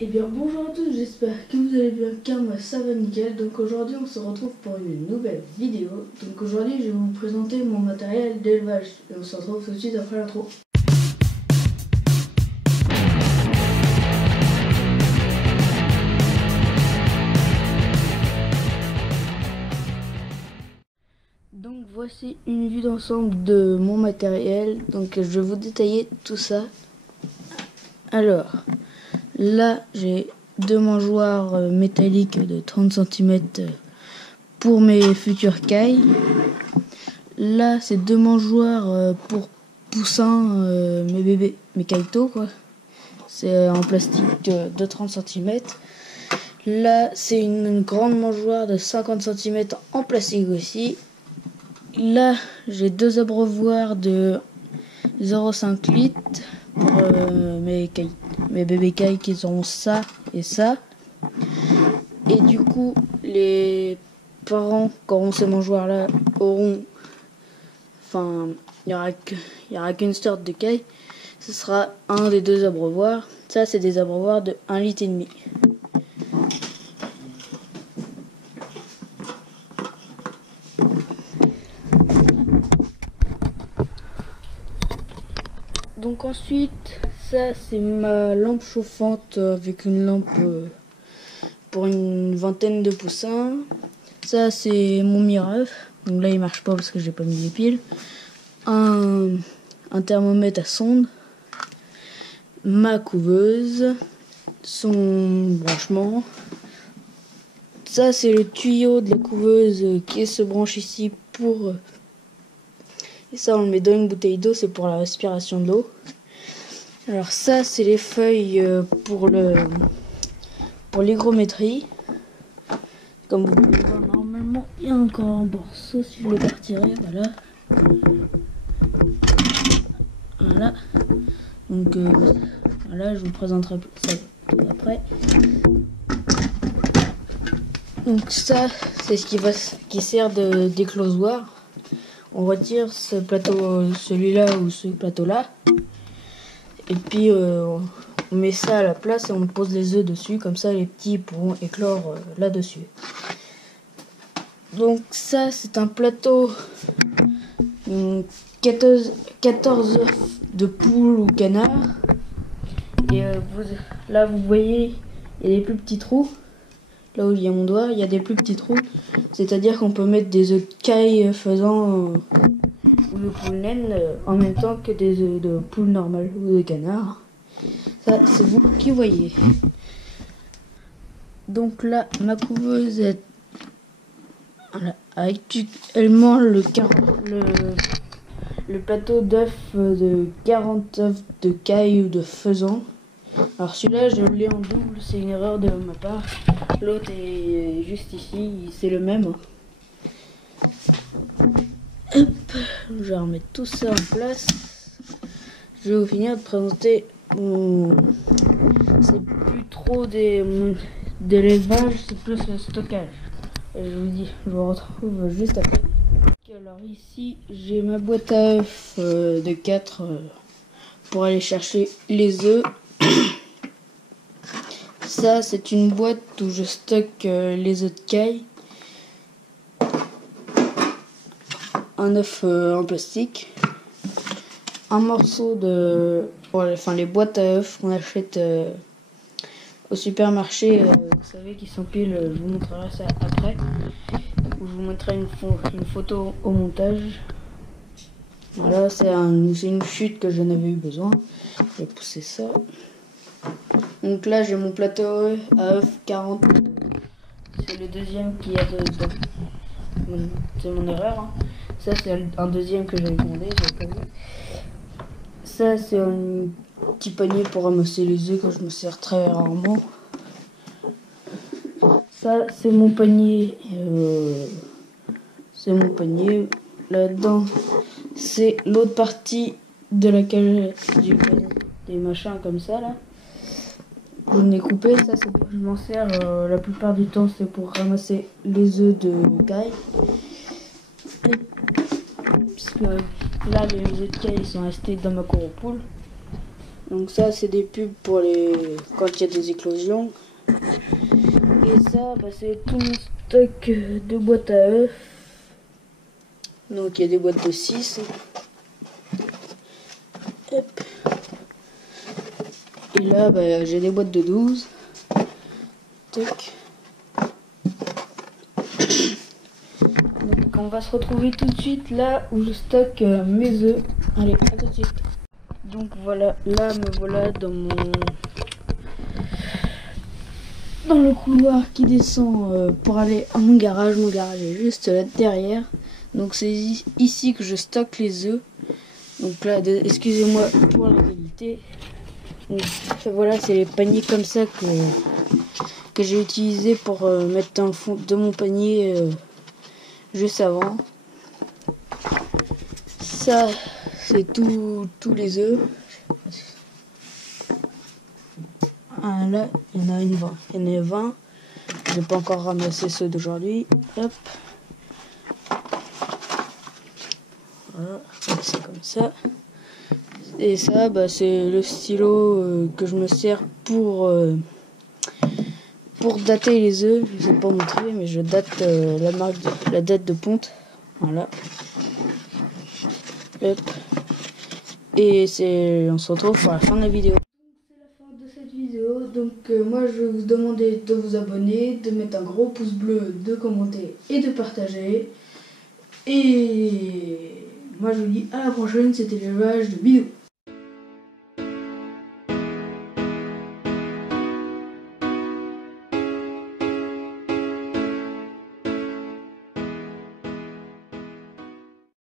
Eh bien bonjour à tous, j'espère que vous allez bien car moi ça va nickel. Donc aujourd'hui on se retrouve pour une nouvelle vidéo. Donc aujourd'hui je vais vous présenter mon matériel d'élevage et on se retrouve tout de suite après l'intro. Donc voici une vue d'ensemble de mon matériel. Donc je vais vous détailler tout ça. Alors là j'ai deux mangeoires métalliques de 30 cm pour mes futures cailles. Là c'est deux mangeoires pour poussins, mes bébés, mes kaito quoi. C'est en plastique de 30 cm. Là c'est une grande mangeoire de 50 cm en plastique aussi. Là j'ai deux abreuvoirs de 0,5 litres pour mes bébés cailles qui auront ça et ça. Et du coup les parents qui auront ces mangeoires là auront, enfin il n'y aura qu'une sorte de caille. Ce sera un des deux abreuvoirs. Ça c'est des abreuvoirs de 1,5 litre. Donc ensuite, ça c'est ma lampe chauffante avec une lampe pour une vingtaine de poussins. Ça c'est mon Miraf. Donc là il marche pas parce que j'ai pas mis les piles. Un thermomètre à sonde. Ma couveuse. Son branchement. Ça c'est le tuyau de la couveuse qui se branche ici pour... Et ça, on le met dans une bouteille d'eau, c'est pour la respiration de l'eau. Alors ça, c'est les feuilles pour l'hygrométrie. Comme vous pouvez voir, normalement, il y a encore un morceau si je le partirais, voilà. Voilà. Donc, voilà, je vous présenterai ça après. Donc ça, c'est ce qui sert de d'éclosoir. On retire ce plateau, celui-là ou ce plateau-là. Et puis on met ça à la place et on pose les œufs dessus. Comme ça les petits pourront éclore là-dessus. Donc ça c'est un plateau 14 œufs de poule ou canard. Et là vous voyez, il y a des plus petits trous. Là où il y a mon doigt, il y a des plus petits trous. C'est-à-dire qu'on peut mettre des œufs de caille, faisan ou de poule naine en même temps que des œufs de poule normale ou de canard. Ça, c'est vous qui voyez. Donc là, ma couveuse est... Voilà, actuellement le plateau d'œufs de 40 œufs de caille ou de faisan. Alors celui-là je l'ai en double, c'est une erreur de ma part. L'autre est juste ici, c'est le même. Hop, je vais remettre tout ça en place. Je vais vous finir de présenter c'est plus trop des l'élevage, c'est plus le stockage. Et je vous dis, je vous retrouve juste après. Alors ici j'ai ma boîte à œufs de 4 pour aller chercher les œufs. Ça c'est une boîte où je stocke les œufs de caille. Un œuf en plastique. Un morceau de... Enfin les boîtes à œufs qu'on achète au supermarché. Vous savez qui s'empilent, je vous montrerai ça après. Ou je vous montrerai une photo au montage. Voilà, c'est une chute que je n'avais eu besoin. Je vais pousser ça. Donc là j'ai mon plateau à œufs 40. C'est le deuxième qui a c'est mon erreur. Hein. Ça c'est un deuxième que j'avais commandé, j'avais pas vu. Ça c'est un petit panier pour ramasser les œufs que je me sers très rarement. Ça c'est mon panier. C'est mon panier. Là-dedans c'est l'autre partie de la cagette des machins comme ça là. Je l'ai coupé, ça je m'en sers la plupart du temps, c'est pour ramasser les œufs de caille. Parce que là les œufs de caille sont restés dans ma cour aux poules. Donc ça, c'est des pubs pour les quand il y a des éclosions. Et ça, bah, c'est tout mon stock de boîtes à œufs. Donc il y a des boîtes de 6. Hop. Et là, bah, j'ai des boîtes de 12. Tac. Donc on va se retrouver tout de suite là où je stocke mes œufs. Allez, à tout de suite. Donc voilà, là me voilà dans le couloir qui descend pour aller à mon garage. Mon garage est juste là derrière. Donc c'est ici que je stocke les œufs. Donc là, excusez-moi pour la qualité. Donc voilà, c'est les paniers comme ça que j'ai utilisé pour mettre dans le fond de mon panier juste avant. Ça, c'est tous les œufs. Ah, là, il y en a une 20. Il y en a 20. Je n'ai pas encore ramassé ceux d'aujourd'hui. Hop. Voilà, c'est comme ça. Et ça, bah, c'est le stylo que je me sers pour dater les œufs. Je ne vais pas montrer, mais je date la date de ponte. Voilà. Hop. Et on se retrouve pour la fin de la vidéo. C'est la fin de cette vidéo. Donc moi, je vais vous demander de vous abonner, de mettre un gros pouce bleu, de commenter et de partager. Et moi, je vous dis à la prochaine. C'était l'élevage de Bidou.